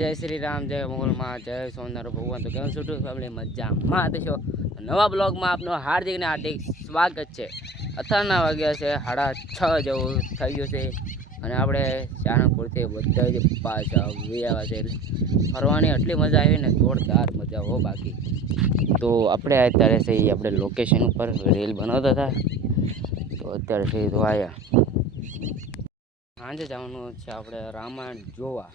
જય શ્રી રામ, જય મંગલમાં, જય સોમનાથ ભગવાન. તો કેમ છૂટું આપણે મજામાં થશો. નવા બ્લોગમાં આપનું હાર્દિક ને હાર્દિક સ્વાગત છે. અત્યારના વાગ્યા છે 6:30 જેવું થઈ ગયું છે અને આપણે સારંગપુરથી બધા જ પાછા આવ્યા છે. ફરવાની એટલી મજા આવી ને, જોરદાર મજા હો. બાકી તો આપણે અત્યારે છે આપણે લોકેશન ઉપર રીલ બનાવતા હતા, તો અત્યારે છે તો આવ્યા. સાંજે જવાનું છે આપણે રામાયણ જોવા.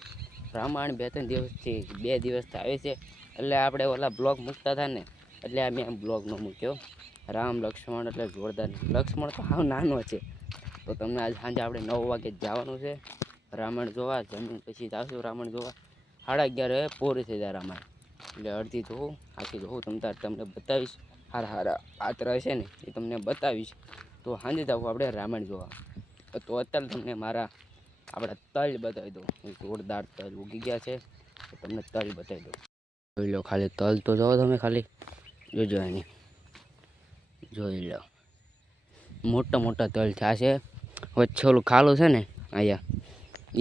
રામાયણ 2-3 દિવસથી 2 દિવસથી આવે છે, એટલે આપણે ઓલા બ્લોગ મૂકતા હતા ને, એટલે આ મેં બ્લોગ ન મૂક્યો. રામ લક્ષ્મણ એટલે જોરદાર. લક્ષ્મણ તો હાવ નાનો છે. તો તમને આજ સાંજે આપણે 9 વાગે જવાનું છે રામાયણ જોવા. જમીન પછી જાશું રામાયણ જોવા. 11:30 પૂરી થઈ જાય રામાયણ, એટલે અડધી જોવું, આખી જોવું તમને બતાવીશ. હારા પાત્ર હશે ને એ તમને બતાવીશ. તો સાંજે જવું આપણે રામાયણ જોવા. તો અત્યારે તમને મારા આપણે તલ બતાવી દઉં. જોરદાર તલ ઉગી ગયા છે, તો તમને તલ બતાવી દઉં. જોઈ લો ખાલી તલ તો જાઓ તમે, ખાલી જોજો એની, જોઈ લો. મોટા મોટા તલ થયા છે. વચ્ચે ઓલું ખાલું છે ને અહીંયા,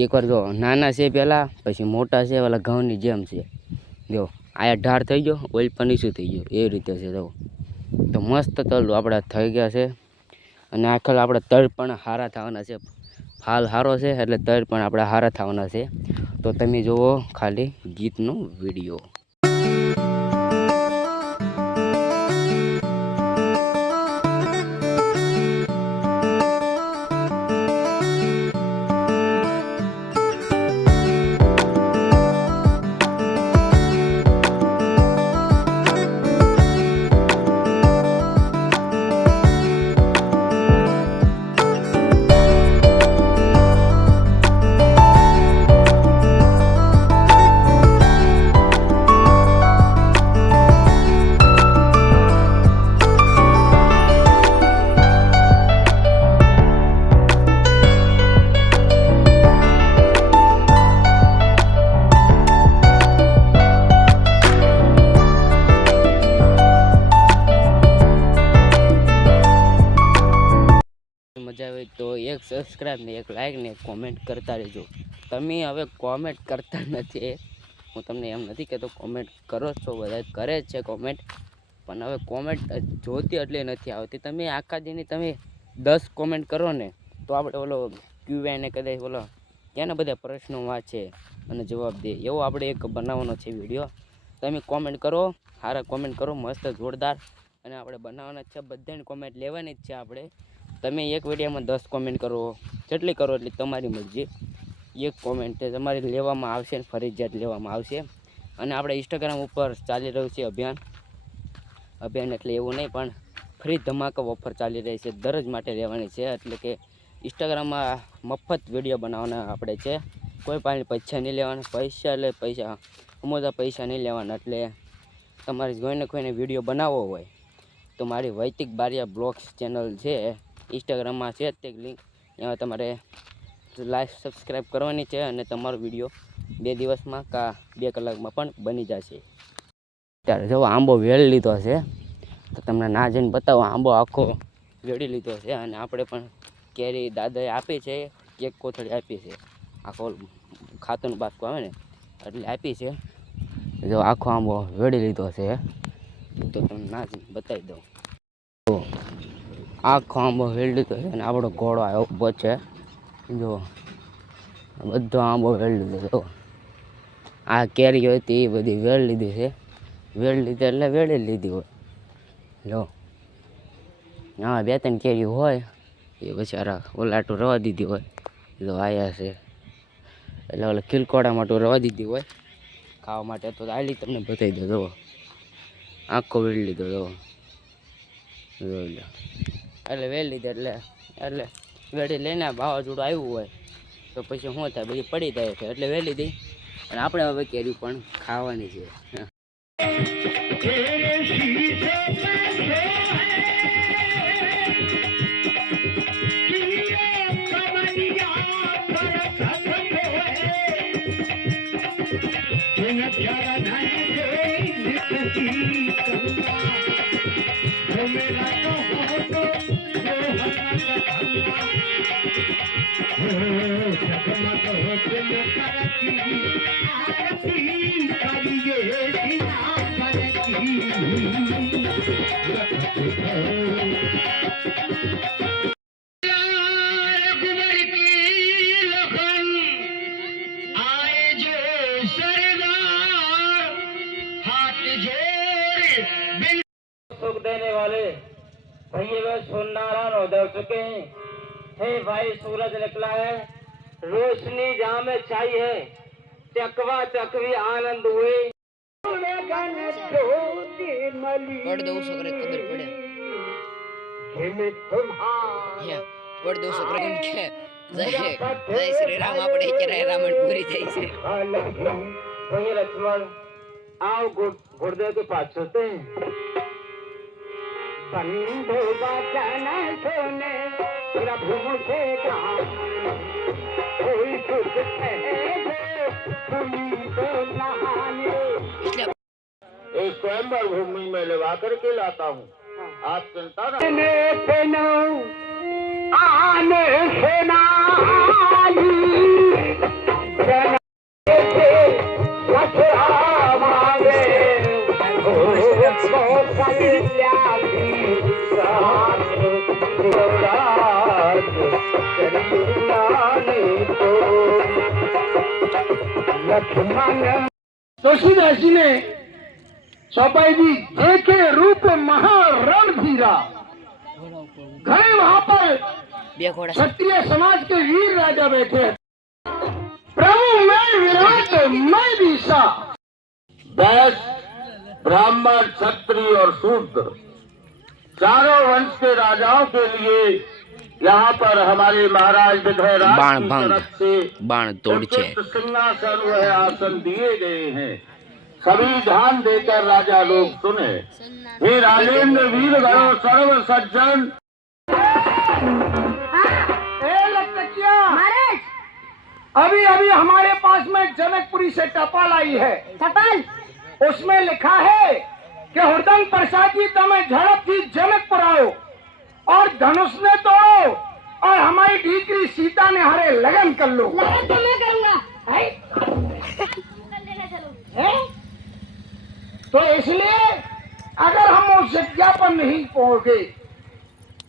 એકવાર જો નાના છે પહેલાં, પછી મોટા છે, ઓલા ઘઉંની જેમ છે. જો આયા ઢાર થઈ ગયો, ઓઇલ પણ ઈશું થઈ ગયો, એ રીતે છે. જો તો મસ્ત તલ આપણા થઈ ગયા છે. અને આખા આપણે તળ પણ સારા થવાના છે. ફાલ સારો છે એટલે તળ પણ આપણે સારા થવાના છે. તો તમે જુઓ ખાલી ગીતનો વિડીયો. મજા આવે તો એક સબસ્ક્રાઈબ ને એક લાઈક ને એક કોમેન્ટ કરતા રહેજો. તમે હવે કોમેન્ટ કરતા નથી. હું તમને એમ નથી કહેતો કોમેન્ટ કરો છો, બધા કરે જ છે કોમેન્ટ, પણ હવે કોમેન્ટ જોતી એટલે નથી આવતી. તમે આખા દીની તમે 10 કોમેન્ટ કરો ને, તો આપણે ઓલો ક્યુએને કદાચ ઓલો ક્યાંના બધા પ્રશ્નો વાંચે અને જવાબ દે, એવો આપણે એક બનાવવાનો છે વિડીયો. તમે કોમેન્ટ કરો, સારા કોમેન્ટ કરો, મસ્ત જોરદાર. અને આપણે બનાવવાના છે, બધાની કોમેન્ટ લેવાની જ છે આપણે. તમે એક વિડીયોમાં 10 કોમેન્ટ કરો, જેટલી કરો એટલી તમારી મરજી. એક કોમેન્ટ તમારી લેવામાં આવશે ને ફરજિયાત લેવામાં આવશે. અને આપણે ઇન્સ્ટાગ્રામ ઉપર ચાલી રહ્યું છે અભિયાન એટલે એવું નહીં, પણ ફ્રી ધમાકા ઓફર ચાલી રહી છે, દરરોજ માટે લેવાની છે. એટલે કે ઇન્સ્ટાગ્રામમાં મફત વિડીયો બનાવવાના આપણે છે. કોઈ પાસે પૈસા નહીં લેવાના, પૈસા એટલે પૈસા અમોદા પૈસા નહીં લેવાના. એટલે તમારે કોઈને વિડીયો બનાવવો હોય તો મારી વૈતિક બારિયા બ્લોગ્સ ચેનલ છે ઇન્સ્ટાગ્રામમાં છે, તે લિંક એમાં તમારે લાઈક સબસ્ક્રાઈબ કરવાની છે. અને તમારો વિડીયો 2 દિવસમાં કા 2 કલાકમાં પણ બની જશે. ત્યારે જો આંબો વેળી લીધો છે, તો તમને ના જઈને બતાવો. આંબો આખો વેળી લીધો છે, અને આપણે પણ કેરી દાદાએ આપી છે, એક કોથળી આપી છે. આખો ખાતરનું બાસ્કો આવે ને એટલે આપી છે. જો આખો આંબો વેળી લીધો છે, તો તમને ના જઈને બતાવી દઉં. તો આખો આંબો વેળી લીધો છે, અને આપણો ઘોડો આવ્યો ઊભો છે. જો બધો આંબો વેળી લીધો. જો આ કેરી હતી એ બધી વેળી લીધી છે. વેળી લીધી એટલે વેળી લીધી હોય. જો હા 2-3 કેરી હોય એ બચારા ઓલાટું રવા દીધી હોય. જો આયા છે એટલે ઓલા ખીલકોડા માટે રવા દીધી હોય ખાવા માટે. તો આલી તમને બતાવી દો. જો આખો વેળી લીધો. જો જોઈ લો, એટલે વેળી લીધો એટલે વેળી લઈને વાવાઝોડું આવ્યું હોય તો પછી શું થાય, બધી પડી જાય છે. એટલે વેળી લીધી. અને આપણે હવે કેરી પણ ખાવાની છે. सुख देने वाले भैया वे सुननारायण हो चुके हैं। हे भाई सूरज निकला है, रोशनी जहाँ में छाई है, चकवा चकवी आनंद हुए। पढ़ दो छोकरे खबर पड़े पढ़ दो छोकरे उनके जय श्री राम આપણે કે રામાયણ પૂરી થઈ છે। भैया लक्ष्मण आओ गुरुदेव के पास चलते हैं। बंधु वचन सुने प्रभु मुझे कोई सुख इस स्वयंवर भूमि में लगा करके लाता हूँ, आप चिंता न आने सेना तुलसीदास जी ने चौपाई दी, देखे रूप महारणधीरा। गए वहां पर क्षत्रिय समाज के वीर राजा बैठे, प्रभु मैं विराट मैं दिशा। वैश्य ब्राह्मण क्षत्रिय और शूद्र चारों वंश के राजाओं के लिए यहाँ पर हमारे महाराज विधयराज की तरफ से बाण तोड़ छे सिंहासन व आसन दिए गए हैं। सभी ध्यान देकर राजा लोग सुने। हे राजेंद्र वीर गणों सर्व सज्जन, अभी अभी हमारे पास में जनकपुरी से टपाल आई है। टपाल उसमें लिखा है कि हुरदंग प्रसाद जी तुम्हें झड़प थी जनकपुर आओ और धनुष ने तोड़ो और हमारी दीकरी सीता ने हरे लगन कर लो। लगन तो मैं करूंगा। तो इसलिए अगर हम उस जगह पर नहीं पहुंचे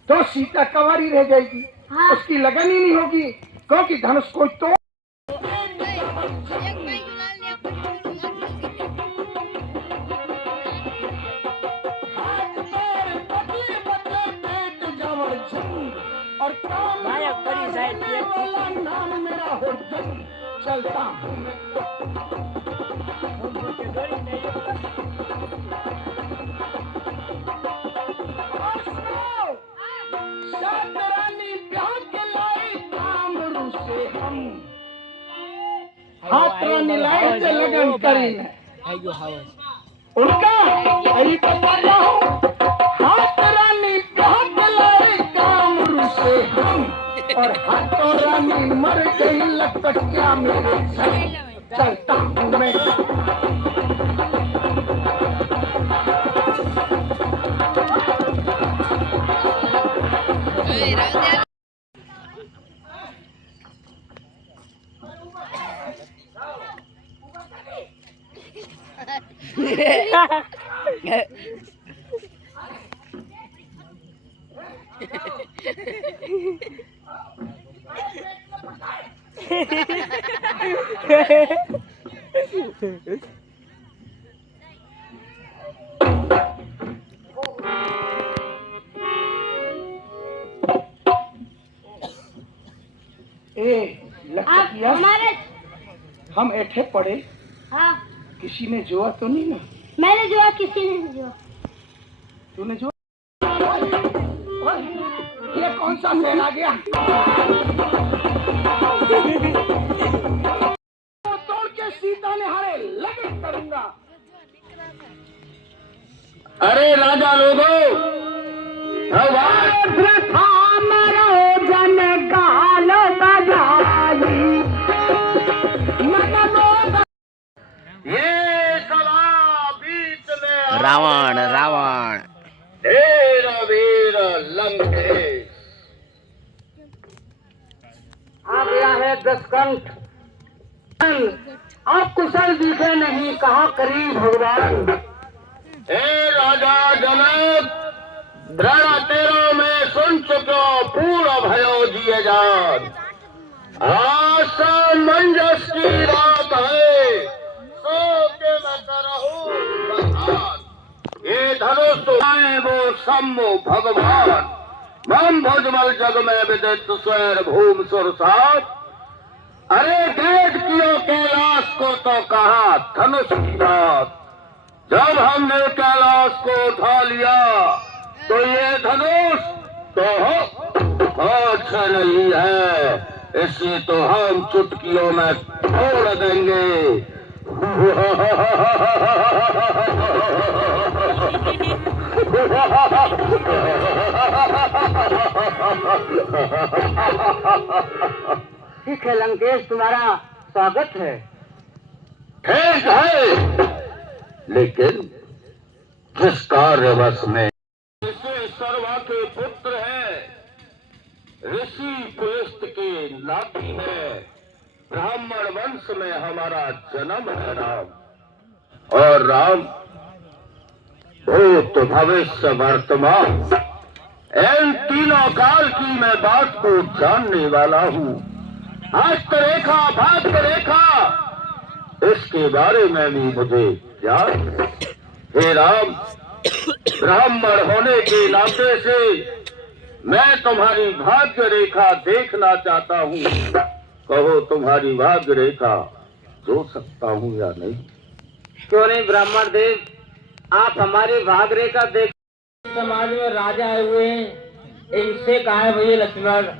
तो सीता कवारी रह जाएगी। हाँ। उसकी लगन ही नहीं होगी क्योंकि धनुष को तो और नाम मेरा हो चलता हाथ नीलाए से लगन करी उनका यही तो कर रहा हूँ। हाथ रानी हाथ लाए काम से हम और हाथों रानी मर गई लपटिया मेरे संग चलता हूँ मैं। हमारे हम ऐठे पड़े। हाँ। किसी ने जोआ तो नहीं ना? मैंने जोआ, किसी ने नहीं जोआ। तूने जोआ? ये कौन सा फैल आ गया? तोड़ के सीता ने हरे लगन करूंगा। अरे राजा लोगो, रावण रावण वीर लंकेश आ गया है दशकंठ। आप कुशल दिखे नहीं, कहाँ करीब भगवान। हे राजा जनक, दृढ़ तेरो में सुन चुको पूर्ण भयो जिए जान। आसान मंजस की रात है, सो के मैं करहूं बखान। ये धनुष आए वो सम्मु भगवान, मम भुजबल जग में विदित स्वर भूम सुरसात। अरे कैद कियो कैलाश को तो कहा धनुष की बात। जब हमने कैलाश को उठा लिया तो ये धनुष तो हाथ से नहीं है, इसे तो हम चुटकियों में तोड़ देंगे। ठीक है लंकेश, तुम्हारा स्वागत है। ठीक है, लेकिन जिस कार्यवश में इसे सर्वा के पुत्र है, ऋषि पुलिस्त के नाती है, ब्राह्मण वंश में हमारा जन्म है राम, और राम भूत भविष्य वर्तमान इन तीनों काल की मैं बात को जानने वाला हूँ। हस्तरेखा भाग्यरेखा इसके बारे में भी मुझे ज्ञान है। हे राम, ब्राह्मण होने के नाते से मैं तुम्हारी भाग्य रेखा देखना चाहता हूँ। कहो तुम्हारी भाग्य रेखा जो सकता हूँ या नहीं? क्यों नहीं ब्राह्मण देव, आप हमारी भाग रेखा देख। समाज में राजा आए हुए हैं, इनसे कहा है भैया लक्ष्मण।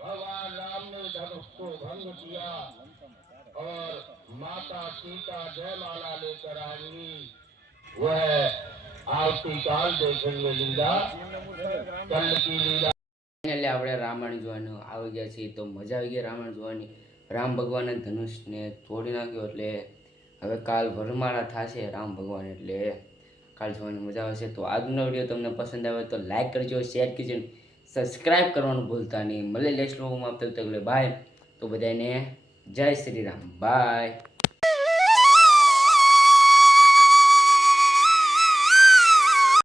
भगवान राम ने धनुष को भंग किया और माता सीता जयमाला लेकर आएंगी। वह आवती काल देखेंगे लीला, कल की लीला। એટલે આપણે રામાયણ જોવાનું આવી ગયા છીએ, તો મજા આવી ગઈ રામાયણ જોવાની। રામ ભગવાને ધનુષને તોડી નાખ્યો, એટલે હવે કાલ વરમાળા થશે રામ ભગવાન, એટલે કાલ જોવાની મજા આવશે। તો આજનો વિડીયો તમને પસંદ આવે તો લાઈક કરજો, શેર કરજો, સબસ્ક્રાઈબ કરવાનું ભૂલતા નહીં। મળે નેક્સ્ટ વ્લોગમાં, તબ તક લે બાય। તો બધાને જય શ્રી રામ, બાય।